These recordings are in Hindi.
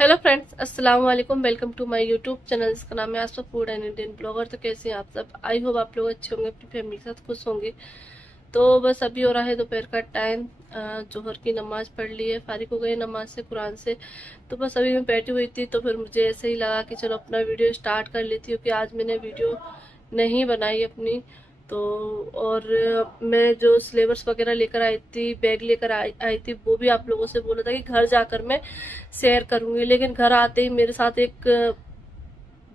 हेलो फ्रेंड्स, अस्सलाम वालेकुम। Welcome to my YouTube channel जिसका नाम है आसपा फूड एंड इंडियन ब्लॉगर। तो कैसे हैं आप सब? आई होप आप लोग अच्छे होंगे, अपनी फैमिली के साथ खुश होंगे। तो बस अभी हो रहा है दोपहर का टाइम। जोहर की नमाज पढ़ ली है, फारिग हो गई नमाज से, कुरान से। तो बस अभी मैं बैठी हुई थी, तो फिर मुझे ऐसे ही लगा कि चलो अपना वीडियो स्टार्ट कर लेती हूँ कि आज मैंने वीडियो नहीं बनाई अपनी। तो और मैं जो सिलेबस वगैरह लेकर आई थी, बैग लेकर आई थी, वो भी आप लोगों से बोला था कि घर जाकर मैं शेयर करूंगी। लेकिन घर आते ही मेरे साथ एक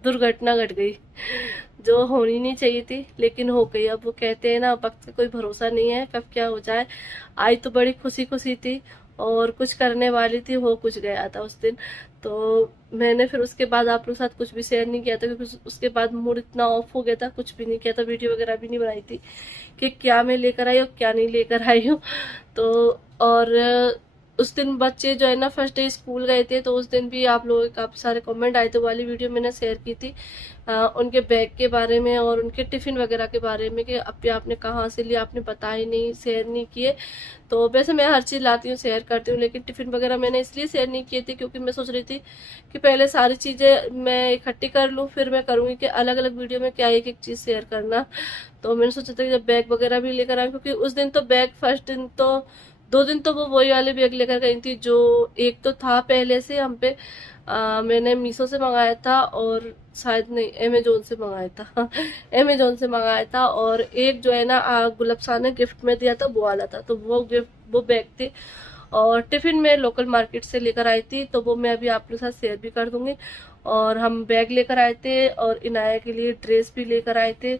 दुर्घटना घट गई जो होनी नहीं चाहिए थी, लेकिन हो गई। अब वो कहते हैं ना, वक्त का कोई भरोसा नहीं है, कब क्या हो जाए। आई तो बड़ी खुशी खुशी थी और कुछ करने वाली थी, हो कुछ गया था उस दिन। तो मैंने फिर उसके बाद आप लोग के साथ कुछ भी शेयर नहीं किया था, क्योंकि उसके बाद मूड इतना ऑफ हो गया था, कुछ भी नहीं किया था, वीडियो वगैरह भी नहीं बनाई थी कि क्या मैं लेकर आई और क्या नहीं लेकर आई हूँ। तो और उस दिन बच्चे जो है ना फर्स्ट डे स्कूल गए थे, तो उस दिन भी आप लोगों के काफ़ी सारे कमेंट आए थे। वाली वीडियो मैंने शेयर की थी उनके बैग के बारे में और उनके टिफ़िन वगैरह के बारे में कि अब आपने कहाँ से लिया, आपने बताया नहीं, शेयर नहीं किए। तो वैसे मैं हर चीज़ लाती हूँ, शेयर करती हूँ, लेकिन टिफ़िन वगैरह मैंने इसलिए शेयर नहीं किए थे क्योंकि मैं सोच रही थी कि पहले सारी चीज़ें मैं इकट्ठी कर लूँ, फिर मैं करूँगी कि अलग अलग वीडियो में क्या एक एक चीज़ शेयर करना। तो मैंने सोचा था कि जब बैग वगैरह भी लेकर आऊँ, क्योंकि उस दिन तो बैग फर्स्ट दिन तो 2 दिन तो वो वही वाले बैग लेकर गई थी। जो एक तो था पहले से हम पे, मैंने मीशो से मंगाया था, और शायद नहीं अमेजोन से मंगाया था अमेजोन से मंगाया था। और एक जो है ना गुलाबसा ने गिफ्ट में दिया था, वो वाला था। तो वो बैग थी। और टिफिन में लोकल मार्केट से लेकर आई थी, तो वो मैं अभी आप लोगों के साथ शेयर भी कर दूंगी। और हम बैग लेकर आए थे और इनाया के लिए ड्रेस भी लेकर आए थे।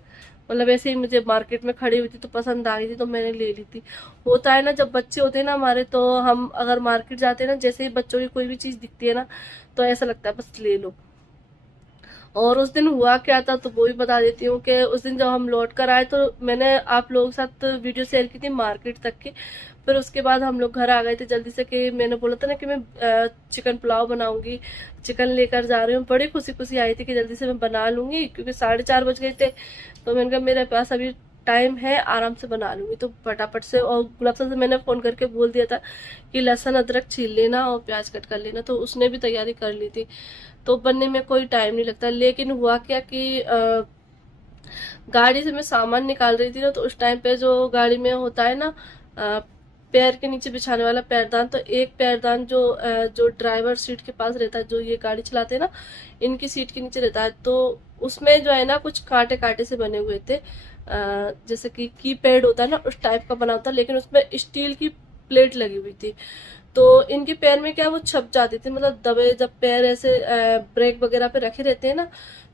मतलब ऐसे ही मुझे मार्केट में खड़ी हुई थी तो पसंद आ गई थी, तो मैंने ले ली थी। होता है ना, जब बच्चे होते हैं ना हमारे, तो हम अगर मार्केट जाते हैं ना, जैसे ही बच्चों की कोई भी चीज दिखती है ना, तो ऐसा लगता है बस ले लो। और उस दिन हुआ क्या था तो वो भी बता देती हूँ कि उस दिन जब हम लौट कर आए, तो मैंने आप लोगों के साथ वीडियो शेयर की थी मार्केट तक की। फिर उसके बाद हम लोग घर आ गए थे जल्दी से, कि मैंने बोला था ना कि मैं चिकन पुलाव बनाऊंगी, चिकन लेकर जा रही हूँ। बड़ी खुशी खुशी आई थी कि जल्दी से मैं बना लूंगी, क्योंकि 4:30 बज गए थे। तो मैंने कहा मेरे पास अभी टाइम है, आराम से बना लूंगी। तो फटाफट से, और गुलाबसा से मैंने फोन करके बोल दिया था कि लहसुन अदरक छील लेना और प्याज कट कर लेना, तो उसने भी तैयारी कर ली थी। तो बनने में कोई टाइम नहीं लगता। लेकिन हुआ क्या कि गाड़ी से मैं सामान निकाल रही थी ना, तो उस टाइम पे जो गाड़ी में होता है ना पैर के नीचे बिछाने वाला पैरदान, तो एक पैरदान जो ड्राइवर सीट के पास रहता है, जो ये गाड़ी चलाते हैं ना, इनकी सीट के नीचे रहता है। तो उसमें जो है ना कुछ कांटे कांटे से बने हुए थे, जैसे कि कीपैड होता है ना, उस टाइप का बना होता, लेकिन उसमें स्टील की प्लेट लगी हुई थी। तो इनके पैर में क्या वो छप जाती थी, मतलब दबे जब पैर ऐसे ब्रेक वगैरह पे रखे रहते हैं ना,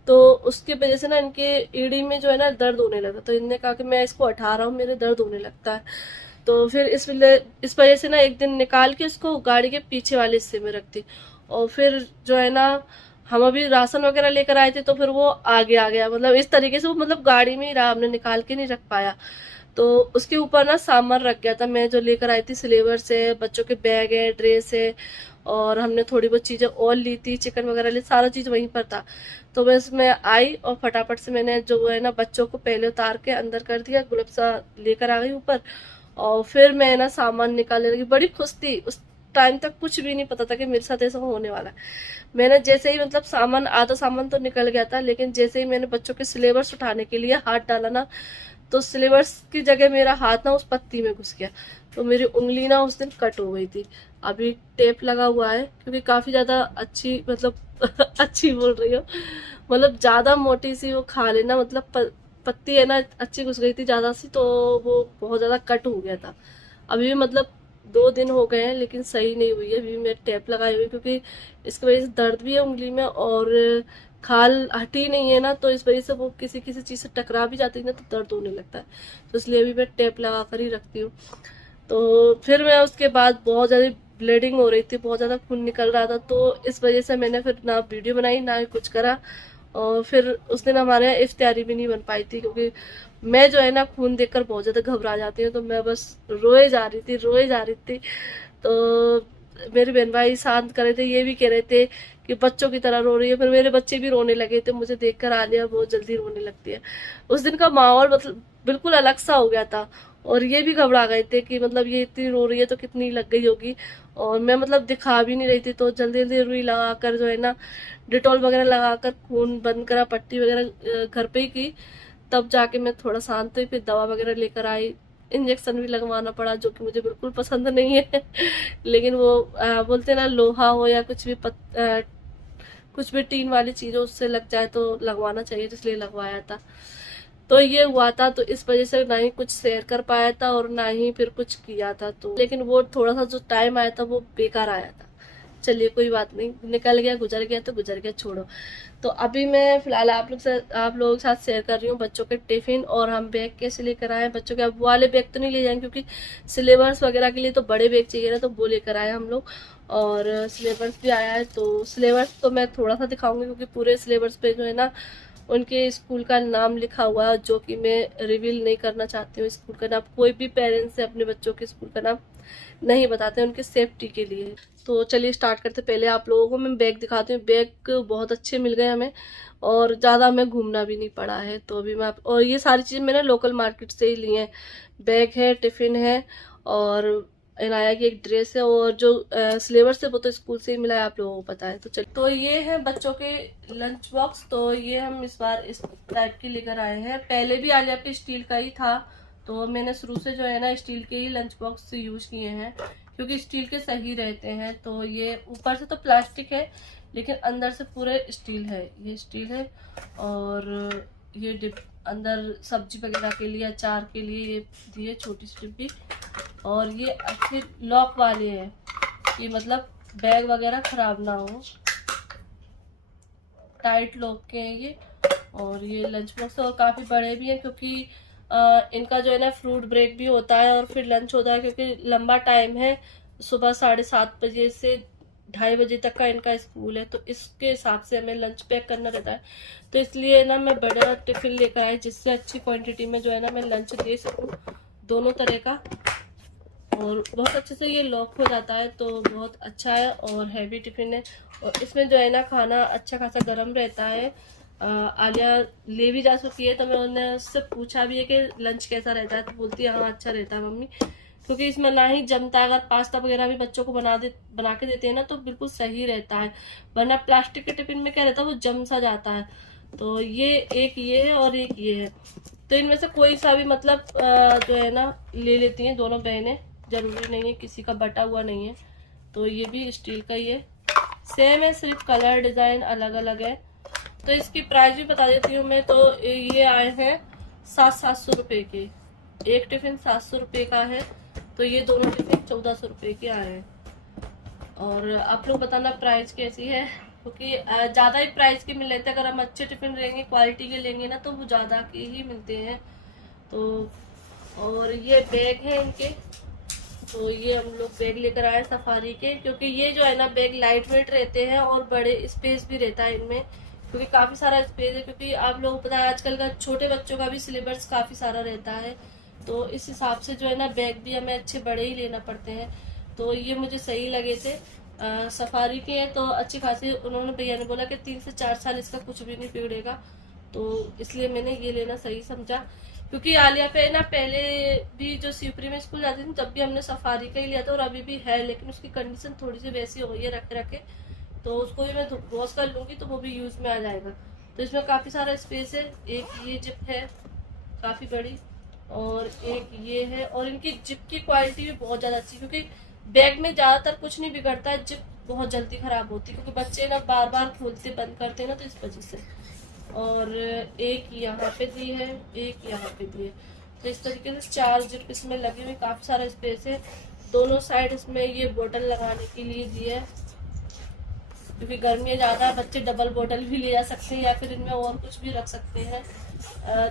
तो उसकी वजह से ना इनके एड़ी में जो है ना दर्द होने लगा। तो इनने कहा कि मैं इसको हटा रहा हूँ, मेरे दर्द होने लगता है। तो फिर इस वजह से ना एक दिन निकाल के इसको गाड़ी के पीछे वाले हिस्से में रख दी। और फिर जो है ना, हम अभी राशन वगैरह लेकर आए थे, तो फिर वो आगे आ गया, मतलब इस तरीके से वो मतलब गाड़ी में ही रहा, हमने निकाल के नहीं रख पाया। तो उसके ऊपर ना सामान रख गया था। मैं जो लेकर आई थी सिलेबस है, बच्चों के बैग है, ड्रेस है, और हमने थोड़ी बहुत चीजें और ली थी, चिकन वगैरह ली, सारा चीज वहीं पर था। तो बस मैं आई और फटाफट से मैंने जो है ना बच्चों को पहले उतार के अंदर कर दिया, गुलाब सा लेकर आ गई ऊपर। और फिर मैं ना सामान निकालने लगी, बड़ी खुश थी। उस टाइम तक कुछ भी नहीं पता था कि मेरे साथ ऐसा होने वाला है। मैंने जैसे ही मतलब सामान, आधा सामान तो निकल गया था, लेकिन जैसे ही मैंने बच्चों के सिलेबस उठाने के लिए हाथ डाला ना, तो सिलेबस की जगह मेरा हाथ ना उस पत्ती में घुस गया। तो मेरी उंगली ना उस दिन कट हो गई थी। अभी टेप लगा हुआ है, क्योंकि काफी ज्यादा अच्छी मतलब अच्छी बोल रही हो, मतलब ज्यादा मोटी सी वो खा लेना, मतलब पत्ती है ना अच्छी घुस गई थी ज्यादा सी, तो वो बहुत ज्यादा कट हो गया था। अभी भी मतलब 2 दिन हो गए हैं, लेकिन सही नहीं हुई है। अभी मैं टेप लगाई हुई, क्योंकि इसकी वजह से दर्द भी है उंगली में, और खाल हटी नहीं है ना, तो इस वजह से वो किसी किसी चीज से टकरा भी जाती है ना, तो दर्द होने लगता है। तो इसलिए अभी मैं टेप लगा कर ही रखती हूँ। तो फिर मैं उसके बाद बहुत ज्यादा ब्लीडिंग हो रही थी, बहुत ज्यादा खून निकल रहा था, तो इस वजह से मैंने फिर ना वीडियो बनाई ना ही कुछ करा। और फिर उस दिन हमारे यहाँ इफ्तारी भी नहीं बन पाई थी, क्योंकि मैं जो है ना खून देखकर बहुत ज्यादा घबरा जाती हूँ। तो मैं बस रोए जा रही थी, रोए जा रही थी। तो मेरे बहन भाई शांत कर रहे थे, ये भी कह रहे थे कि बच्चों की तरह रो रही है। फिर मेरे बच्चे भी रोने लगे थे, मुझे देखकर आलिया बहुत जल्दी रोने लगती है। उस दिन का माहौल मतलब बिल्कुल अलग सा हो गया था। और ये भी घबरा गए थे कि मतलब ये इतनी रो रही है तो कितनी लग गई होगी। और मैं मतलब दिखा भी नहीं रही थी, तो जल्दी जल्दी रुई लगा कर जो है ना, डिटॉल वगैरह लगा कर खून बंद करा, पट्टी वगैरह घर पे ही की। तब जाके मैं थोड़ा शांत हुई, फिर दवा वगैरह लेकर आई। इंजेक्शन भी लगवाना पड़ा, जो कि मुझे बिल्कुल पसंद नहीं है लेकिन वो बोलते ना, लोहा हो या कुछ भी कुछ भी टीन वाली चीज हो, उससे लग जाए तो लगवाना चाहिए, इसलिए लगवाया था। तो ये हुआ था, तो इस वजह से ना ही कुछ शेयर कर पाया था और ना ही फिर कुछ किया था। तो लेकिन वो थोड़ा सा जो टाइम आया था वो बेकार आया था। चलिए कोई बात नहीं, निकल गया, गुजर गया तो गुजर गया, छोड़ो। तो अभी मैं फिलहाल आप लोगों के साथ शेयर कर रही हूँ बच्चों के टिफिन, और हम बैग कैसे लेकर आए। बच्चों के अब वो वाले बैग तो नहीं ले जाएंगे, क्योंकि सिलेबस वगैरह के लिए तो बड़े बैग चाहिए ना, तो वो लेकर आए हम लोग। और सिलेबस भी आया है, तो सिलेबस तो मैं थोड़ा सा दिखाऊंगी, क्योंकि पूरे सिलेबस पे जो है ना उनके स्कूल का नाम लिखा हुआ है, जो कि मैं रिवील नहीं करना चाहती हूँ स्कूल का नाम। कोई भी पेरेंट्स है अपने बच्चों के स्कूल का नाम नहीं बताते, उनके सेफ्टी के लिए। तो चलिए स्टार्ट करते। पहले आप लोगों को मैं बैग दिखाती हूँ। बैग बहुत अच्छे मिल गए हमें, और ज़्यादा हमें घूमना भी नहीं पड़ा है। तो अभी मैं और ये सारी चीज़ें मैंने लोकल मार्केट से ही ली हैं। बैग है, टिफ़िन है, और इनाया की एक ड्रेस है, और जो सिलेबस है वो तो स्कूल से ही मिला है, आप लोगों को पता है। तो चलिए, तो ये है बच्चों के लंच बॉक्स। तो ये हम इस बार इस टाइप की लेकर आए हैं। पहले भी आलिया के स्टील का ही था, तो मैंने शुरू से जो है ना स्टील के ही लंच बॉक्स यूज किए हैं, क्योंकि स्टील के सही रहते हैं। तो ये ऊपर से तो प्लास्टिक है, लेकिन अंदर से पूरे स्टील है। ये स्टील है, और ये डिप अंदर सब्जी वगैरह के लिए, अचार के लिए ये दिए छोटी सी डिब्बी। और ये अच्छे लॉक वाले हैं, कि मतलब बैग वगैरह खराब ना हो, टाइट लॉक के हैं ये। और ये लंच बॉक्स है, और काफ़ी बड़े भी हैं, क्योंकि इनका जो है ना फ्रूट ब्रेक भी होता है और फिर लंच होता है, क्योंकि लंबा टाइम है। सुबह 7:30 बजे से 2:30 बजे तक का इनका स्कूल है, तो इसके हिसाब से हमें लंच पैक करना रहता है। तो इसलिए ना मैं बड़ा टिफिन लेकर आई, जिससे अच्छी क्वांटिटी में जो है ना मैं लंच दे सकूँ दोनों तरह का। और बहुत अच्छे से ये लॉक हो जाता है, तो बहुत अच्छा है, और हैवी टिफिन है। और इसमें जो है ना खाना अच्छा खासा गर्म रहता है। आलिया ले भी जा चुकी है, तो मैं उन्हें उससे पूछा भी है कि लंच कैसा रहता है, तो बोलती है हाँ अच्छा रहता है मम्मी, क्योंकि इसमें ना ही जमता है। अगर पास्ता वगैरह भी बच्चों को बना के देते हैं ना, तो बिल्कुल सही रहता है। वरना प्लास्टिक के टिफिन में क्या रहता है, वो जम सा जाता है। तो ये एक ये है और एक ये है, तो इनमें से कोई सा भी मतलब जो है ना ले लेती हैं दोनों बहनें, जरूरी नहीं है, किसी का बटा हुआ नहीं है। तो ये भी स्टील का ही है, सेम है, सिर्फ कलर डिजाइन अलग अलग है। तो इसकी प्राइस भी बता देती हूँ मैं। तो ये आए हैं 700 रुपये के, एक टिफिन 700 रुपये का है। तो ये दोनों टिफिन 1400 रुपये के आए हैं। और आप लोग बताना प्राइस कैसी है, क्योंकि ज़्यादा ही प्राइस के मिल लेते हैं। अगर हम अच्छे टिफिन लेंगे, क्वालिटी के लेंगे ना, तो वो ज़्यादा के ही मिलते हैं। तो और ये बैग है इनके। तो ये हम लोग बैग लेकर आए सफारी के, क्योंकि ये जो है ना बैग लाइट वेट रहते हैं, और बड़े स्पेस भी रहता है इनमें, क्योंकि काफ़ी सारा स्पेस है। क्योंकि आप लोगों को पता है आजकल का छोटे बच्चों का भी सिलेबस काफ़ी सारा रहता है, तो इस हिसाब से जो है ना बैग भी हमें अच्छे बड़े ही लेना पड़ते हैं। तो ये मुझे सही लगे थे। सफारी के हैं, तो अच्छी खासी, उन्होंने भैया ने बोला कि 3 से 4 साल इसका कुछ भी नहीं बिगड़ेगा, तो इसलिए मैंने ये लेना सही समझा। क्योंकि आलिया पे ना पहले भी जो शिवपुरी में स्कूल जाती थी, तब भी हमने सफारी का ही लिया था, और अभी भी है, लेकिन उसकी कंडीशन थोड़ी सी वैसी हो गई है रखे रखे। तो उसको भी मैं वॉश कर लूँगी, तो वो भी यूज़ में आ जाएगा। तो इसमें काफ़ी सारा स्पेस है। एक ये जिप है काफ़ी बड़ी, और एक ये है। और इनकी जिप की क्वालिटी भी बहुत ज़्यादा अच्छी, क्योंकि बैग में ज़्यादातर कुछ नहीं बिगड़ता है, जिप बहुत जल्दी ख़राब होती है, क्योंकि बच्चे ना बार बार खोलते बंद करते हैं ना, तो इस वजह से। और एक यहाँ पे दी है, एक यहाँ पे दी है। तो इस तरीके से 4 जिप इसमें लगी हुई, काफ़ी सारा स्पेस है। दोनों साइड इसमें ये बोतल लगाने के लिए दी है, क्योंकि गर्मी ज़्यादा है, बच्चे डबल बोतल भी ले जा सकते हैं, या फिर इनमें और कुछ भी रख सकते हैं।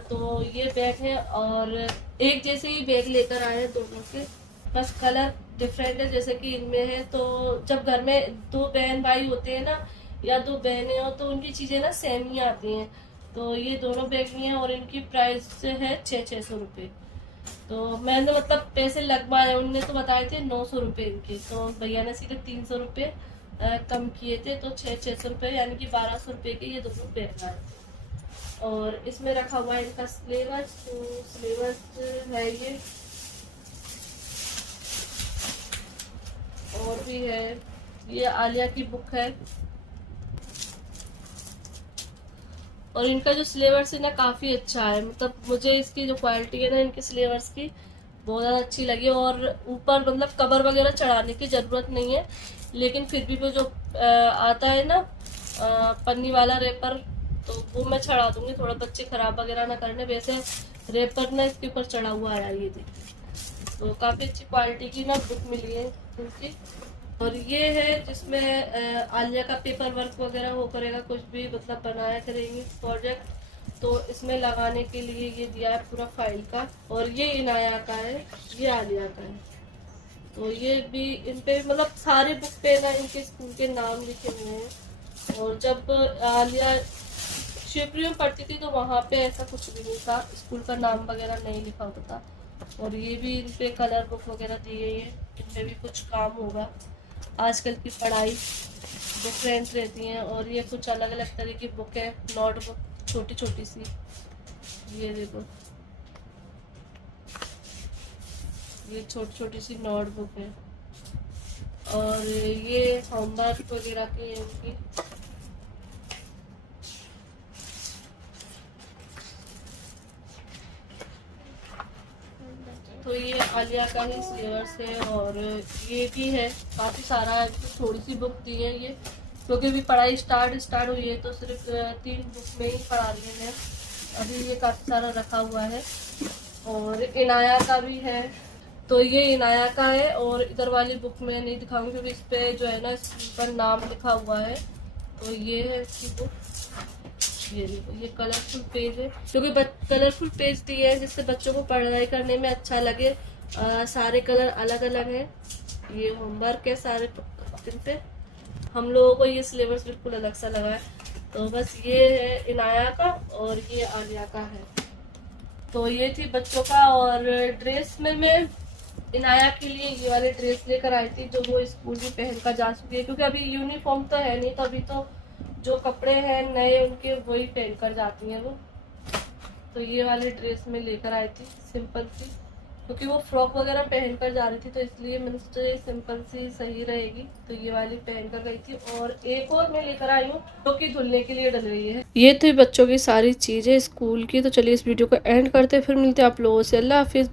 तो ये बैग है, और एक जैसे ही बैग लेकर आए हैं दोनों के, बस कलर डिफरेंट है जैसे कि इनमें है। तो जब घर में 2 बहन भाई होते हैं ना, या 2 बहनें हो, तो उनकी चीज़ें ना सेम ही आती हैं। तो ये दोनों बैग भी हैं, और इनकी प्राइस है 600 रुपये। तो मैंने मतलब पैसे लगवाए, उनने तो बताए थे 900 रुपये इनके, तो भैया ने सीधे 300 रुपये कम किए थे, तो 600 रुपये, यानी कि 1200 रुपये के ये दोनों बैग आए। और इसमें रखा हुआ है इनका सिलेबस। तो सिलेबस है ये, और भी है, ये आलिया की बुक है। और इनका जो सिलेबस है ना काफ़ी अच्छा है, मतलब मुझे इसकी जो क्वालिटी है ना इनके सिलेबस की बहुत ज़्यादा अच्छी लगी। और ऊपर मतलब कवर वगैरह चढ़ाने की ज़रूरत नहीं है, लेकिन फिर भी वो जो आता है ना पन्नी वाला रेपर, तो वो मैं चढ़ा दूंगी, थोड़ा बच्चे ख़राब वगैरह ना करने। वैसे रेपर ना इसके ऊपर चढ़ा हुआ आया, ये देखिए। तो काफ़ी अच्छी क्वालिटी की ना बुक मिली है उनकी। और ये है जिसमें आलिया का पेपर वर्क वगैरह हो करेगा, कुछ भी मतलब बनाया करेंगी प्रोजेक्ट, तो इसमें लगाने के लिए ये दिया है पूरा फाइल का। और ये इनाया का है, ये आलिया का है। तो ये भी इन पे मतलब सारे बुक पे ना इनके स्कूल के नाम लिखे हुए हैं। और जब आलिया शिवपुरी में पढ़ती थी तो वहाँ पे ऐसा कुछ भी नहीं था, स्कूल का नाम वगैरह नहीं लिखा होता था। और ये भी इन पे कलर बुक वगैरह दी गई है, इनमें भी कुछ काम होगा। आजकल की पढ़ाई डिफरेंट रहती हैं। और ये कुछ अलग अलग तरह की बुक है, नोटबुक छोटी छोटी सी, ये देखो, ये छोटी छोटी सी नोटबुक है। और ये होमवर्क वगैरह की है उनकी। तो ये आलिया का ही सिलेबस है। और ये भी है काफ़ी सारा, थोड़ी सी बुक दी है ये, क्योंकि अभी पढ़ाई स्टार्ट हुई है, तो सिर्फ 3 बुक में ही पढ़ा रही है अभी। ये काफ़ी सारा रखा हुआ है। और इनाया का भी है, तो ये इनाया का है। और इधर वाली बुक में नहीं दिखाऊंगी क्योंकि इस पे जो है ना इस पर नाम लिखा हुआ है। तो ये है इसकी बुक, ये देखो, ये कलरफुल पेज है, क्योंकि कलरफुल पेज दिए है जिससे बच्चों को पढ़ाई करने में अच्छा लगे। सारे कलर अलग अलग हैं। ये होमवर्क है सारे दिन पे। हम लोगों को ये सिलेबस बिल्कुल अलग सा लगा है। तो बस ये है इनाया का और ये आलिया का है। तो ये थी बच्चों का। और ड्रेस में मैं इनाया के लिए ये वाली ड्रेस लेकर आई थी, जो वो स्कूल में पहन कर जा चुकी है, क्योंकि अभी यूनिफॉर्म तो है नहीं, तो अभी तो जो कपड़े हैं नए उनके वही पहन कर जाती हैं वो। तो ये वाली ड्रेस में लेकर आई थी सिंपल सी, क्योंकि वो फ्रॉक वगैरह पहन कर जा रही थी, तो इसलिए मैंने सोचा ये सिंपल सी सही रहेगी, तो ये वाली पहन कर गई थी। और एक और मैं लेकर आई हूँ जो कि धुलने के लिए डल रही है। ये थी बच्चों की सारी चीज़ें स्कूल की। तो चलिए इस वीडियो को एंड करते, फिर मिलते हैं आप लोगों से। अल्लाह हाफिज़।